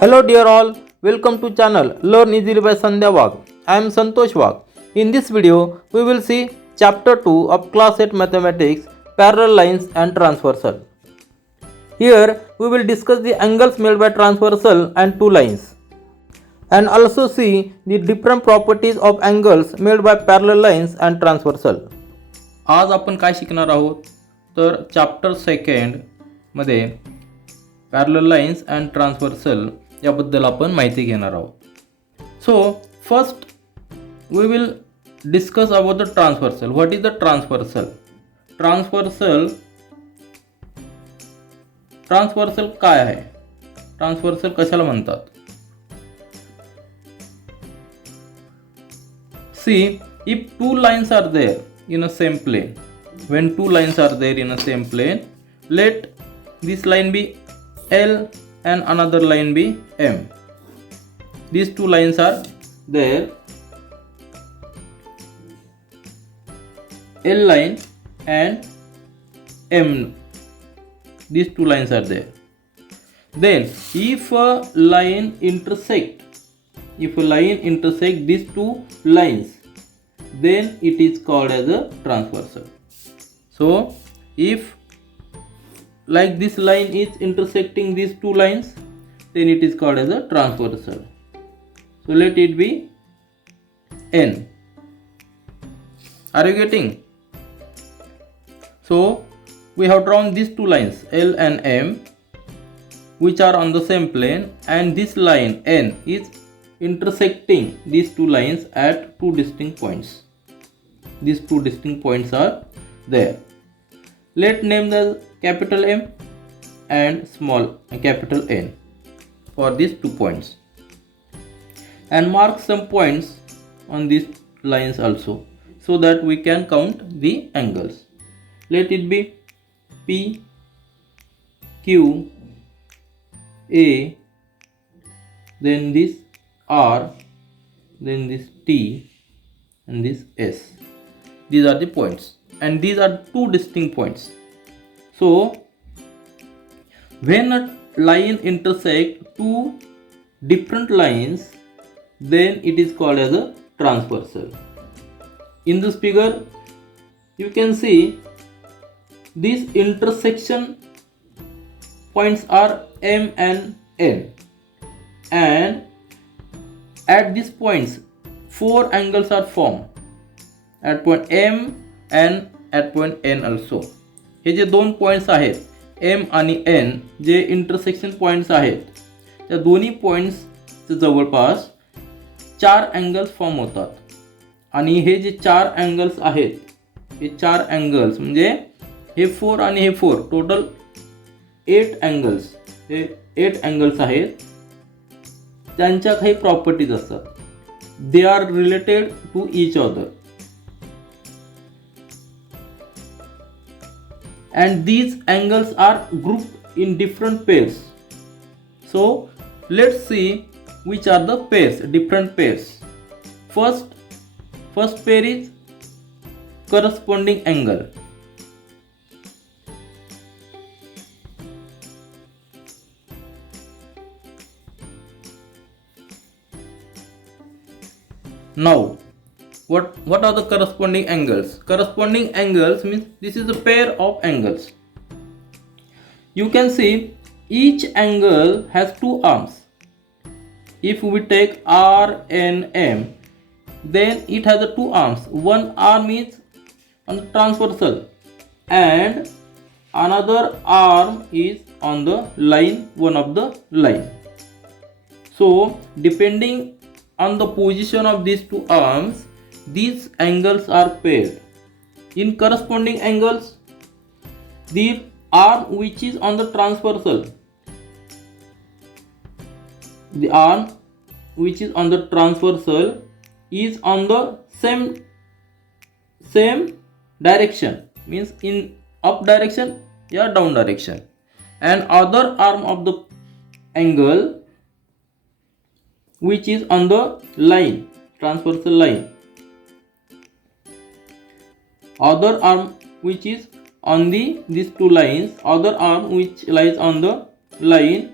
Hello dear all, welcome to channel Learn Easily by Sandhya Wagh. I am Santosh Wagh. In this video, we will see chapter 2 of class 8 mathematics, parallel lines and transversal. Here, we will discuss the angles made by transversal and two lines, and also see the different properties of angles made by parallel lines and transversal. आज आपण काय शिकणार आहोत तर chapter second मध्ये parallel lines and transversal याबद्दल आपण माहिती घेणार आहोत. So first we will discuss about the transversal. What is the transversal? Transversal काय आहे? ट्रान्सव्हर्सल कशाला म्हणतात? See, if two lines are there in a same plane, when two lines are there in a same plane, let this line be L and another line be M. These two lines are there, L line and M. These two lines are there. Then if a line intersect these two lines, then it is called as a transversal. So if like this line is intersecting these two lines, then it is called as a transversal. So let it be N. Are you getting? So we have drawn these two lines L and M, which are on the same plane, and this line N is intersecting these two lines at two distinct points. These two distinct points are there. Let name the capital M and small capital N for these 2 points, and mark some points on these lines also, so that we can count the angles. Let it be P, Q, A, then this R, then this T, and this S. These are the points, and these are two distinct points. So when a line intersects two different lines, then it is called as a transversal. In this figure you can see these intersection points are M and N, and at these points 4 angles are formed at point M and at point N also. हे जे दोन points आहेत M आणि N, जे intersection points आहेत, त्या दोन्ही points जवळपास 4 angles form होतात. आणि हे जे 4 angles आहेत, हे 4 अँगल्स म्हणजे हे 4 आणि हे 4, टोटल 8 अँगल्स, हे 8 अँगल्स आहेत. त्यांच्या काही प्रॉपर्टीज असतात. They are related to each other, and these angles are grouped in different pairs. So let's see which are the pairs, different pairs. First pair is corresponding angle. Now what are the corresponding angles? Corresponding angles means this is a pair of angles. You can see each angle has two arms. If we take R and M, then it has the two arms. One arm is on the transversal and another arm is on the line, one of the line. So depending on the position of these two arms, these angles are paired. In corresponding angles, the arm which is on the transversal, the arm which is on the transversal is on the same direction, means in up direction or down direction, and other arm of the angle which is on the line, transversal line, other arm which is on these two lines, other arm which lies on the line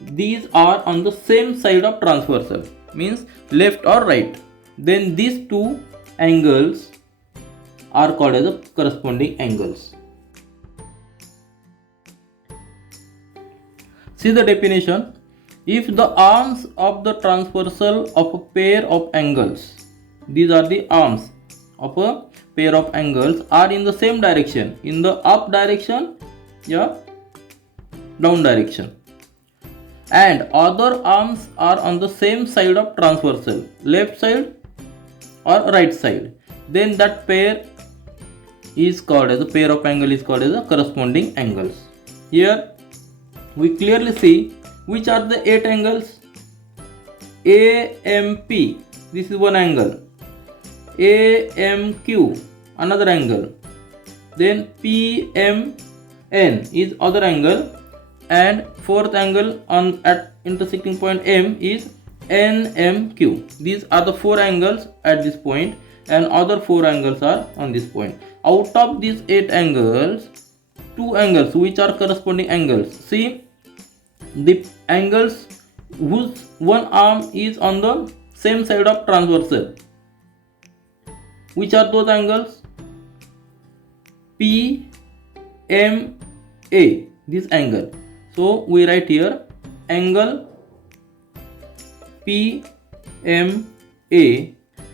these are on the same side of transversal, means left or right, then these two angles are called as the corresponding angles. See the definition. If the arms of the transversal of a pair of angles, these are the arms of a pair of angles, are in the same direction, in the up direction, yeah, down direction, and other arms are on the same side of transversal, left side or right side, then that pair is called as a pair of angle is called as a corresponding angles. Here we clearly see which are the 8 angles. AMP, this is one angle. AMQ, another angle. Then PMN is other angle, and fourth angle on at intersecting point M is NMQ. These are the 4 angles at this point, and other 4 angles are on this point. Out of these 8 angles, 2 angles which are corresponding angles. See the angles whose one arm is on the same side of transversal. Which are those angles? PMA, this angle. So we write here angle PMA,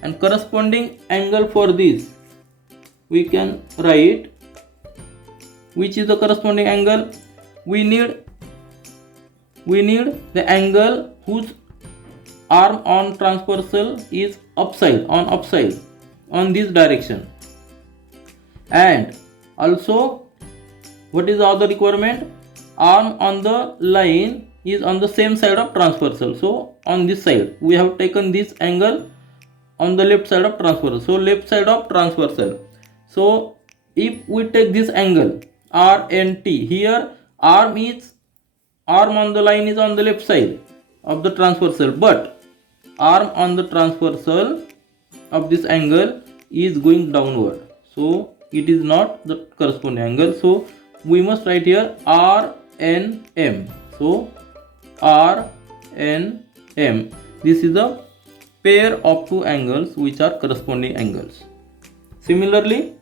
and corresponding angle for this we can write. Which is the corresponding angle? We need the angle whose arm on transversal is upside on this direction. And also, what is the other requirement? Arm on the line is on the same side of transversal. So on this side we have taken this angle on the left side of transversal. So left side of transversal. So if we take this angle RNT, here arm on the line is on the left side of the transversal, but arm on the transversal of this angle is going downward, so it is not the corresponding angle. So we must write here RNM. So RNM, this is the pair of 2 angles which are corresponding angles. Similarly,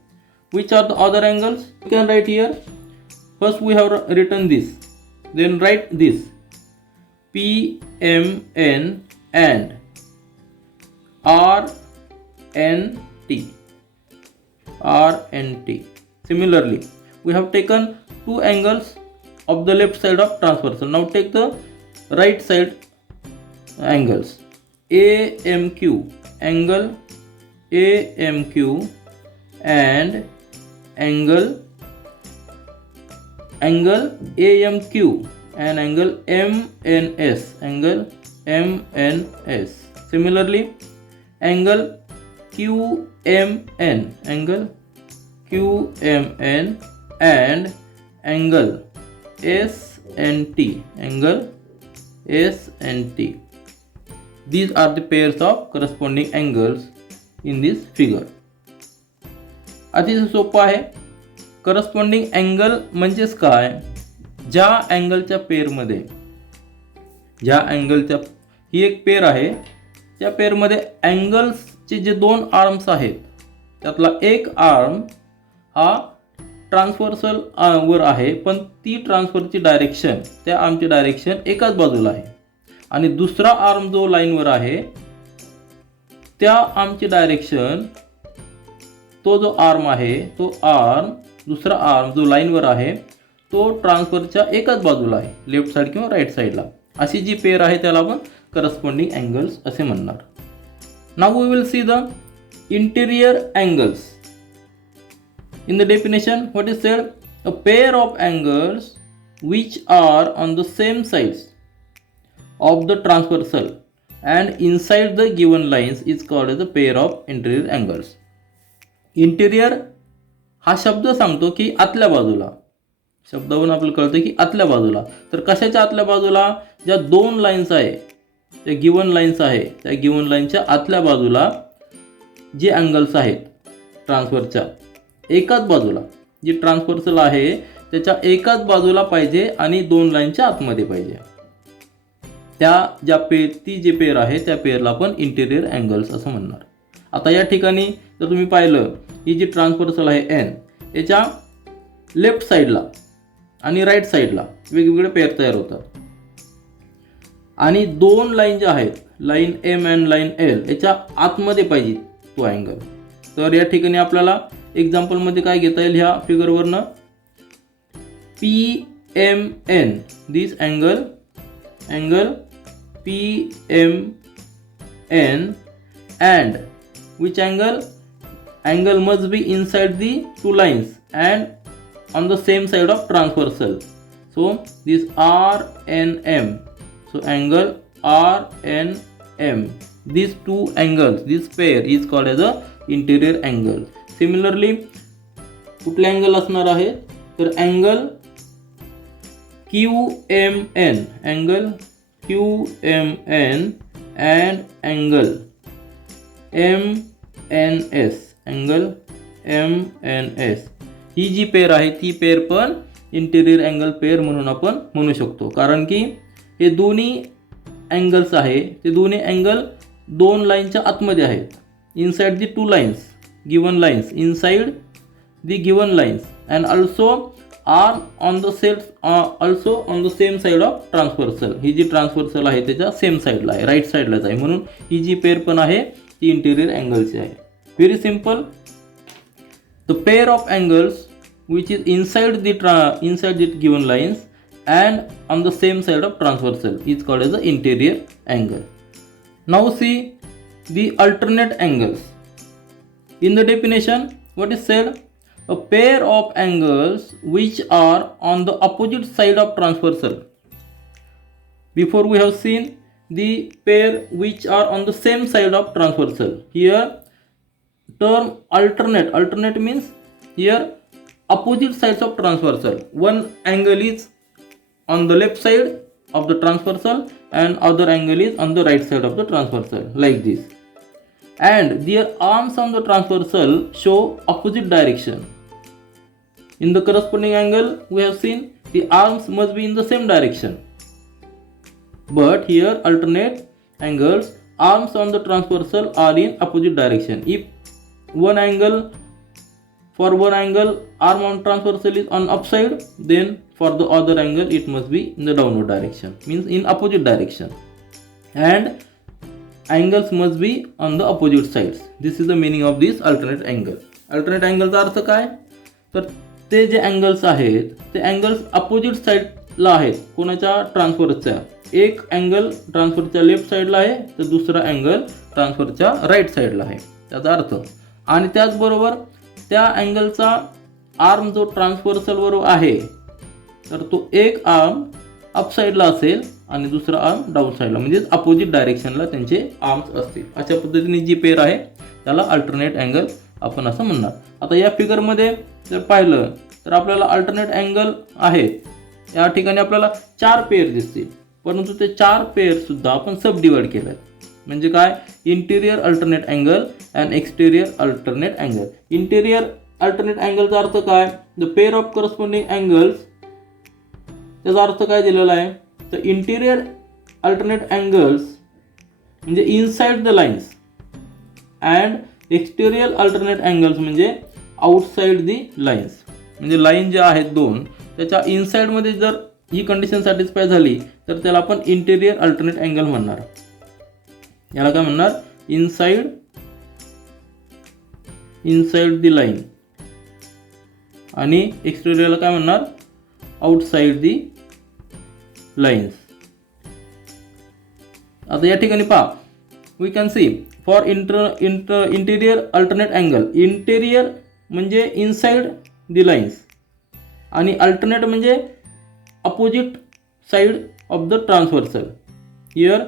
which are the other angles? You can write here. First we have written this, then write this PMN and RNT. Similarly, we have taken 2 angles of the left side of transversal. Now take the right side angles. AMQ, angle AMQ, and angle AMQ, and angle MNS, Similarly, angle QMN, and angle SNT, These are the pairs of corresponding angles in this figure. अतिशय सोपं आहे. Corresponding angle म्हणजेच काय? ज्या अँगलच्या पेअरमध्ये, ज्या अँगलच्या ही एक pair आहे, त्या पेअरमध्ये अँगल्सचे जे 2 आर्म्स आहेत त्यातला एक आर्म हा ट्रान्सव्हर्सल वर आहे, पण ती ट्रान्सफरची डायरेक्शन, त्या आर्मची डायरेक्शन एकाच बाजूला आहे, आणि दुसरा आर्म जो लाईनवर आहे त्या आर्मची डायरेक्शन, तो जो आर्म आहे तो आर्म, दुसरा आर्म जो लाईनवर आहे तो ट्रान्सफरच्या एकाच बाजूला आहे, लेफ्ट साइड किंवा राईट साइडला. अशी जी पेअर आहे त्याला आपण करस्पॉन्डिंग अँगल्स असे म्हणणार. Now we will see the interior angles. In the definition, what is said? A pair of angles which are on the same sides of the transversal and inside the given lines is called as a pair of interior angles. Interior हा शब्द सांगतो की आतल्या बाजूला, शब्दावरून आपल्याला कळतं की आतल्या बाजूला. तर कशाच्या आतल्या बाजूला? ज्या 2 लाईन्स आहे, त्या गिवन लाईन्स आहे, त्या गिवन लाईनच्या आतल्या बाजूला जे अँगल्स आहेत ट्रान्सफरच्या एकाच बाजूला, जी ट्रान्सफर्सल आहे त्याच्या एकाच बाजूला पाहिजे आणि 2 लाईनच्या आतमध्ये पाहिजे. ती जे पेअर आहे त्या पेअरला आपण इंटेरियर अँगल्स असं म्हणणार. आता या ठिकाणी जर तुम्ही पाहिलं, ही जी ट्रान्सव्हर्सल आहे एन, याच्या लेफ्ट साईडला आणि राईट साईडला वेगवेगळे पेअर तयार होतात. आणि दोन लाईन ज्या आहेत, line M and line L, याच्या आतमध्ये पाहिजे तो अँगल. तर या ठिकाणी आपल्याला एक्झाम्पलमध्ये काय घेता येईल, ह्या फिगरवरनं PMN, this angle PMN and which angle must be inside the two lines and on the same side of transversal. So this RNM, so angle RNM, these two angles, this pair is called as a interior angle. Similarly कुठले angle असणार आहे, तर angle QMN and angle MNS, ही जी pair आहे ती pair पण interior angle pair म्हणून आपण म्हणू शकतो. कारण की हे दोन्ही अँगल्स आहे, ते दोन्ही अँगल दोन लाईनच्या आतमध्ये आहेत. Inside the two lines, given lines, inside the given lines and also are on the same side of transversal. ही जी ट्रान्सव्हर्सल आहे त्याच्या सेम साईडला आहे, राईट साईडलाच आहे, म्हणून ही जी पेअर पण आहे ती इंटेरियर अँगलची आहे. Very simple. The pair of angles which is inside the given lines and on the same side of transversal is called as the interior angle. Now see the alternate angles. In the definition, what is said? A pair of angles which are on the opposite side of transversal. Before we have seen the pair which are on the same side of transversal. Here term alternate means here opposite sides of transversal. One angle is on the left side of the transversal and other angle is on the right side of the transversal, like this. And their arms on the transversal show opposite direction. In the corresponding angle we have seen the arms must be in the same direction. But here alternate angles, arms on the transversal are in opposite direction. If for one angle arm on transversal is on upside, then for the other angle it must be in the downward direction, means in opposite direction, and angles must be on the opposite sides. This is the meaning of this alternate angle. Alternate angle चा अर्थ काय, तर ते जे angles आहेत ते angles opposite साईडला आहेत. कोणाच्या, ट्रान्सफरच्या. एक अँगल ट्रान्सफरच्या लेफ्ट साईडला आहे तर दुसरा अँगल ट्रान्सफरच्या राईट साईडला आहे, त्याचा अर्थ. आणि त्याचबरोबर त्या अँगलचा आर्म जो ट्रान्सव्हर्सलवर आहे तर तो एक आर्म अप साईडला असेल आणि दुसरा आर्म डाऊन साईडला, म्हणजे अपोजिट डायरेक्शनला त्यांचे आर्म्स असतील. अशा पद्धतीने जी पेअर आहे त्याला अल्टरनेट अँगल आपण असं म्हणणार. आता या फिगरमध्ये जर पाहिलं तर आपल्याला अल्टरनेट अँगल आहेत. या ठिकाणी आपल्याला 4 पेअर दिसतील, परंतु ते 4 पेअर सुद्धा आपण सब डिवाइड केलं. म्हणजे काय, interior alternate angle and exterior alternate angle. Interior alternate अँगलचा अर्थ काय, the pair of corresponding angles. त्याचा अर्थ काय दिलेला आहे, तर इंटिरियर अल्टरनेट अँगल्स म्हणजे inside the lines and exterior alternate angles म्हणजे आउटसाइड दी लाईन्स. म्हणजे लाईन ज्या आहेत दोन त्याच्या इनसाइडमध्ये जर ही कंडिशन सॅटिस्फाय झाली तर त्याला आपण इंटिरियर अल्टरनेट अँगल म्हणणार. याला काय म्हणणार, इनसाइड दी लाईन. आणि एक्सटेरियरला काय म्हणणार, आउटसाइड दी लाईन्स. आता या ठिकाणी पहा, we can see four interior alternate angle. Interior म्हणजे इनसाइड दी लाईन्स आणि अल्टरनेट म्हणजे opposite side of the transversal. Here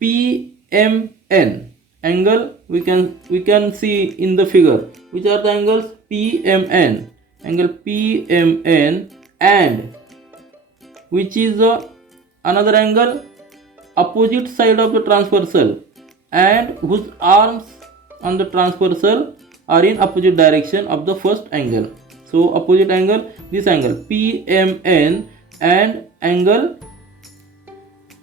PMN angle we can see in the figure. Which are the angles? PMN, angle PMN, and which is another angle opposite side of the transversal and whose arms on the transversal are in opposite direction of the first angle. So opposite angle, this angle PMN and angle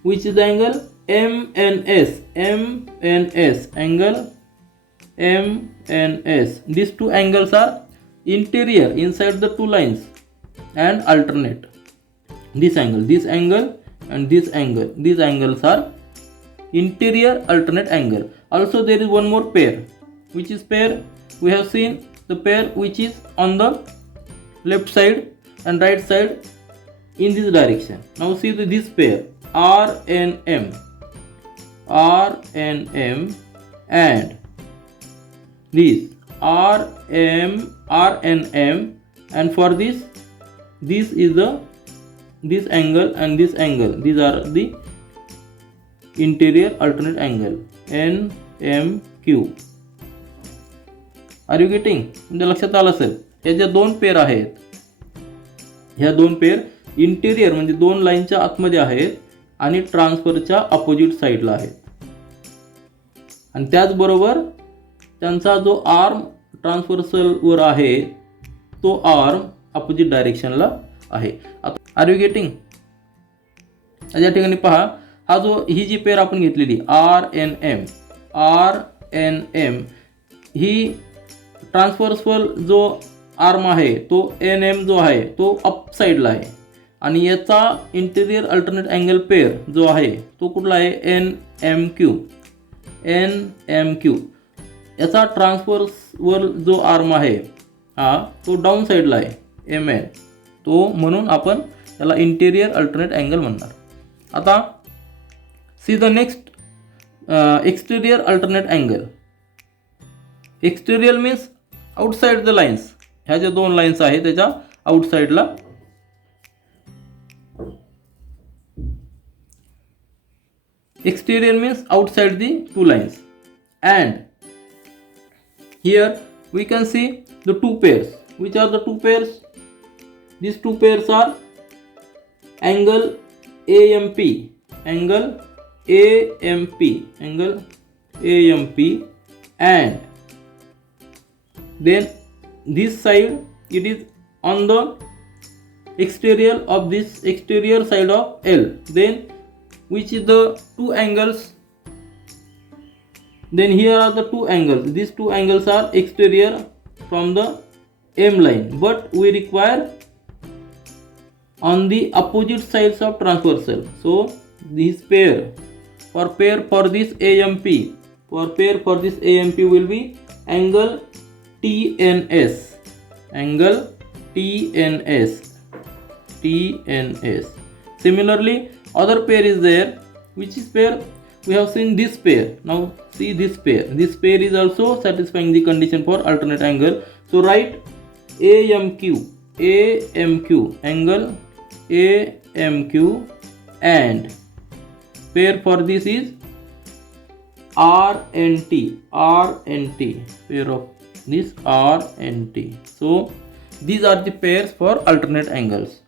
which is the angle MNS, angle MNS. These two angles are interior inside the two lines and alternate. This angle and this angle, these angles are interior alternate angle. Also there is one more pair, which is pair we have seen the pair which is on the left side and right side in this direction. Now see this pair RNM and this RNM, and for this is the this angle and this angle. These are the interior alternate angle NMQ. Are you getting? म्हणजे लक्षात आलं असेल या ज्या दोन pair आहेत, ह्या दोन पेअर इंटेरियर म्हणजे दोन लाईनच्या आतमध्ये आहेत आणि ट्रान्सफरच्या अपोजिट साईडला आहेत. आणि त्याचबरोबर त्यांचा जो आर्म ट्रान्सव्हर्सल वर आहे तो आर्म अपोजिट डायरेक्शनला आहे. Are you getting? या ठिकाणी पहा, हा जो ही जी पेअर आपण घेतलेली RNM ही ट्रान्सव्हर्सल जो आर्म आहे तो NM जो आहे तो अप साईडला आहे आणि याचा इंटेरियर अल्टरनेट अँगल पेअर जो आहे तो कुठला आहे NMQ. याचा ट्रान्सव्हर्सवर जो आर्म आहे हा तो डाऊन साईडला आहे MN, तो म्हणून आपण त्याला इंटेरियर अल्टरनेट अँगल म्हणणार. आता see the next exterior alternate angle. Exterior means outside the lines. ह्या ज्या दोन लाइन्स आहेत त्याच्या आउटसाइडला exterior means outside the two lines, and here we can see the two pairs. Which are the two pairs? These two pairs are angle AMP and then this side it is on the exterior of this exterior side of L. Then which is the two angles? Then here are the two angles. These two angles are exterior from the M line, but we require on the opposite sides of transversal. So this pair for this AMP, for this AMP will be angle TNS. Similarly, other pair is there. Which is pair? We have seen this pair. Now see this pair. This pair is also satisfying the condition for alternate angle. So write AMQ, angle AMQ, and pair for this is RNT, pair of this RNT. So these are the pairs for alternate angles.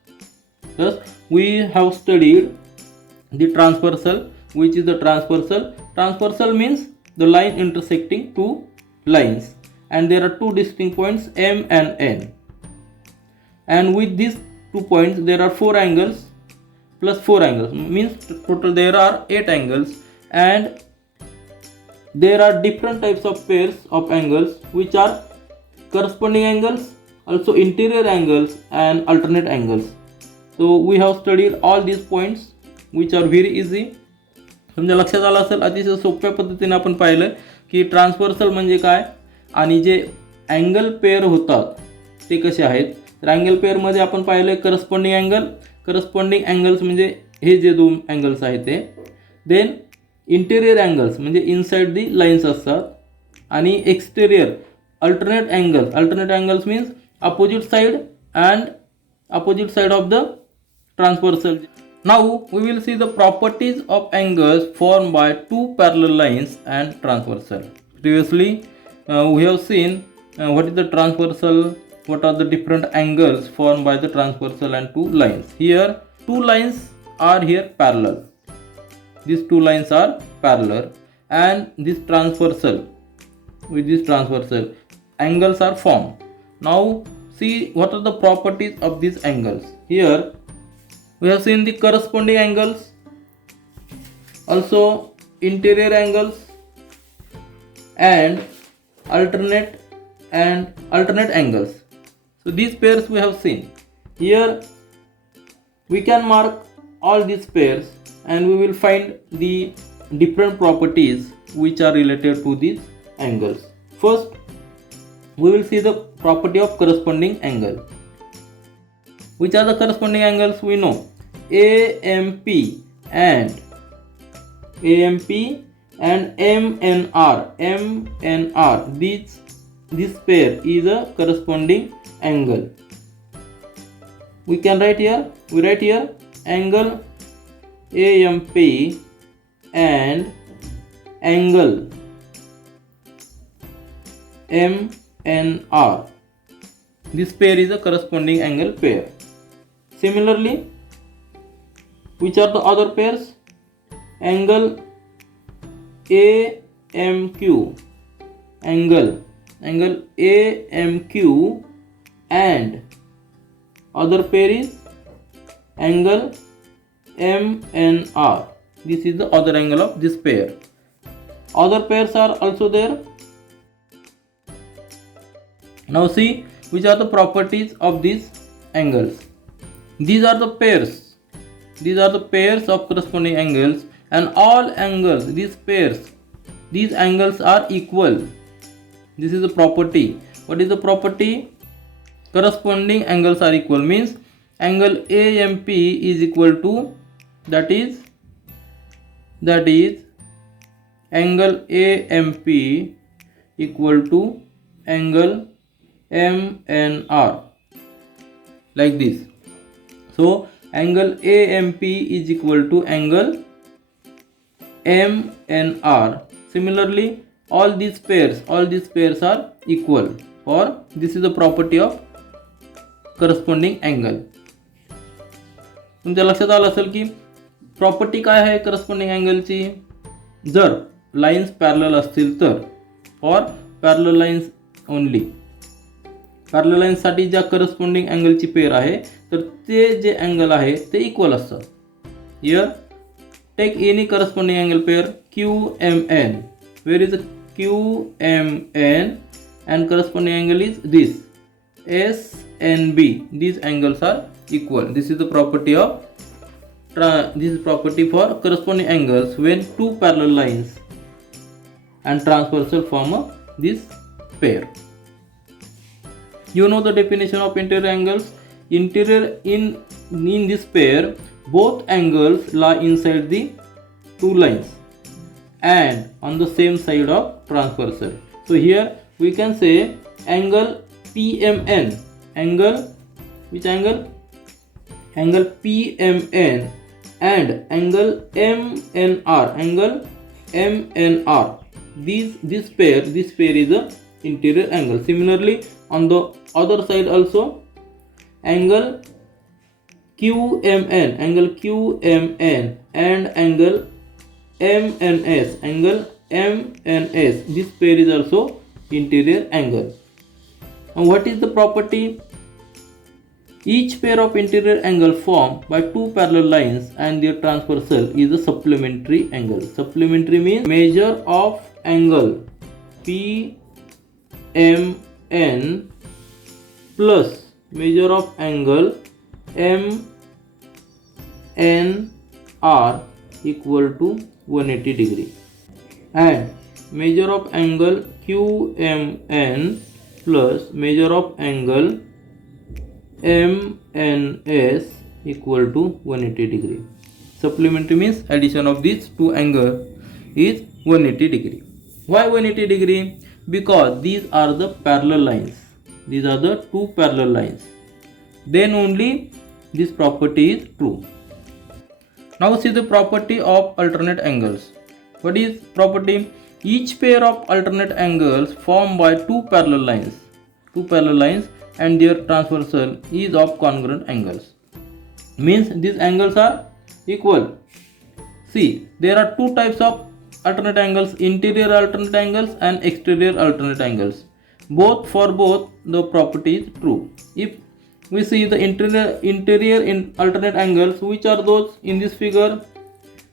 Thus we have studied the transversal. Which is the transversal? Transversal means the line intersecting two lines, and there are two distinct points M and N, and with these 2 points there are 4 angles plus 4 angles, means total there are 8 angles, and there are different types of pairs of angles which are corresponding angles, also interior angles and alternate angles. So we have studied all these points which are very easy. समजा लक्षात आलं असेल. अतिशय सोप्या पद्धतीने आपण पाहिलं की ट्रान्सव्हर्सल म्हणजे काय आणि जे अँगल पेअर होतात ते कसे आहेत. तर अँगल पेअरमध्ये आपण पाहिलं करस्पॉन्डिंग अँगल्स म्हणजे हे जे दोन अँगल्स आहेत ते. देन इंटेरियर अँगल्स म्हणजे इनसाइड दी लाईन्स असतात, आणि exterior alternate angles means opposite side of the transversal. Now we will see the properties of angles formed by two parallel lines and transversal. Previously we have seen what is the transversal, what are the different angles formed by the transversal and two lines. Here two lines are here parallel. These two lines are parallel, and this transversal, with this transversal angles are formed. Now see what are the properties of these angles. Here we have seen the corresponding angles. Also interior angles and alternate angles. So these pairs we have seen. Here we can mark all these pairs and we will find the different properties which are related to these angles. First, we will see the property of corresponding angle. Which are the corresponding angles? We know AMP and MNR. This pair is a corresponding angle. We write here angle AMP and angle MNR. This pair is a corresponding angle pair. Similarly, which are the other pairs? Angle AMQ, angle AMQ and other pair is angle MNR. This is the other angle of this pair. Other pairs are also there. Now see which are the properties of these angles. These are the pairs of corresponding angles, and all angles, these angles are equal. This is the property. What is the property? Corresponding angles are equal means angle AMP is equal to, that is angle AMP equal to angle MNR, like this. So angle AMP is equal to angle MNR. Similarly, all these pairs are equal, for this is the property of corresponding angle. तुमच्या लक्षात आलं असेल की property काय आहे corresponding अँगलची. जर lines parallel असतील तर, for parallel lines only, parallel lines साठी ज्या करस्पॉन्डिंग अँगलची पेअर आहे तर ते जे अँगल आहे ते इक्वल असतात. Here take any corresponding angle pair QMN. Where is QMN and corresponding angle is this SNB. These angles are equal. This is the property for corresponding angles when two parallel lines and transversal form this pair. You know the definition of interior angles. Interior in this pair, both angles lie inside the two lines and on the same side of transversal. So here we can say angle PMN, which angle? Angle PMN and angle MNR, this pair is a interior angle. Similarly, on the other side also angle QMN and angle MNS, this pair is also interior angle. And what is the property? Each pair of interior angle formed by two parallel lines and their transversal is a supplementary angle. Supplementary means measure of angle PMN plus measure of angle MNR equal to 180 degree, and measure of angle QMN plus measure of angle MNS equal to 180 degree. Supplementary means addition of these two angles is 180 degree. Why 180 degree? Because these are the parallel lines. These are the two parallel lines. Then only this property is true. Now see the property of alternate angles. What is property? Each pair of alternate angles formed by two parallel lines and their transversal is of congruent angles. Means these angles are equal. See, there are two types of alternate angles: interior alternate angles and exterior alternate angles. For both the property is true. If we see the interior alternate angles, which are those in this figure,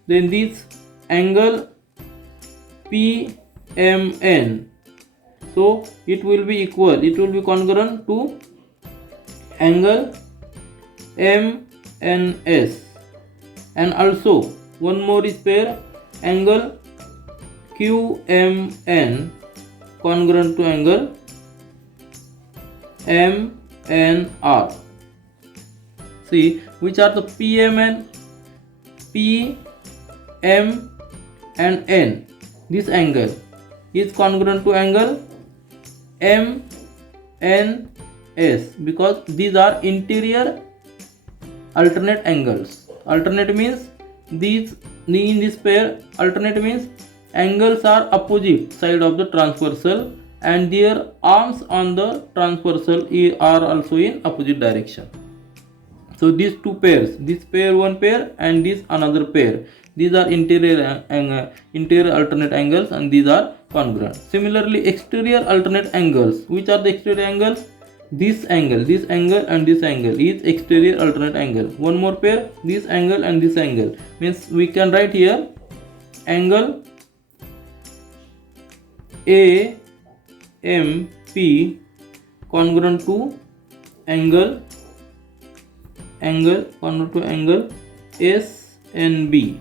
then these angle PMN. So it will be equal, it will be congruent to angle MNS. And also one more is pair, angle QMN congruent to angle MNR. See, which are the PMN, P, M and N. This angle is congruent to angle MNS because these are interior alternate angles. Alternate means these in this pair, alternate means angles are opposite side of the transversal and their arms on the transversal are also in opposite direction. So these two pairs, this pair one pair and this another pair, these are interior alternate angles and these are congruent. Similarly, exterior alternate angles, which are the exterior angles? This angle and this angle is exterior alternate angle. One more pair, this angle and this angle, means we can write here angle AMP congruent to angle congruent to angle SNB.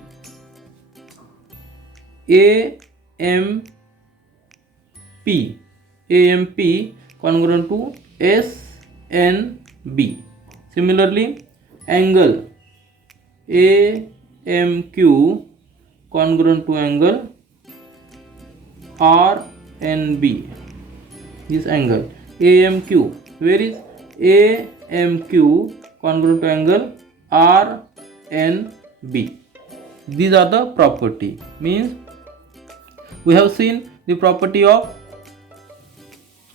AMP congruent to SNB. Similarly, angle AMQ congruent to angle RNB. This angle AMQ. Where is AMQ congruent to angle RNB? These are the property. Means we have seen the property of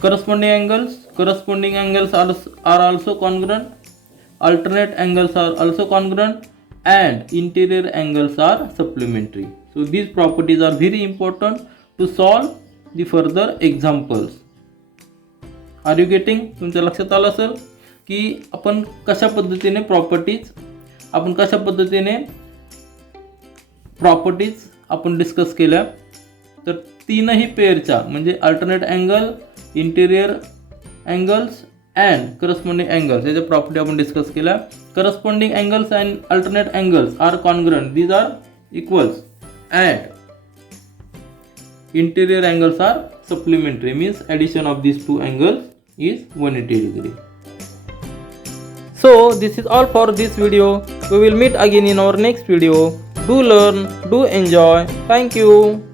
corresponding angles. Corresponding angles are also congruent. Alternate angles are also congruent, and interior angles are supplementary. So these properties are very important to solve the further examples. Are you getting? तुमच्या लक्षात आलं असेल की आपण कशा पद्धतीने properties आपण discuss केल्या. तर तीनही पेअरच्या म्हणजे alternate angle, interior angles and corresponding angles याच्या प्रॉपर्टी आपण डिस्कस केल्या. Corresponding angles and alternate angles are congruent, these are equals, and interior angles are supplementary, means addition of these two angles is 180 degree. So this is all for this video. We will meet again in our next video. Do learn, do enjoy. Thank you.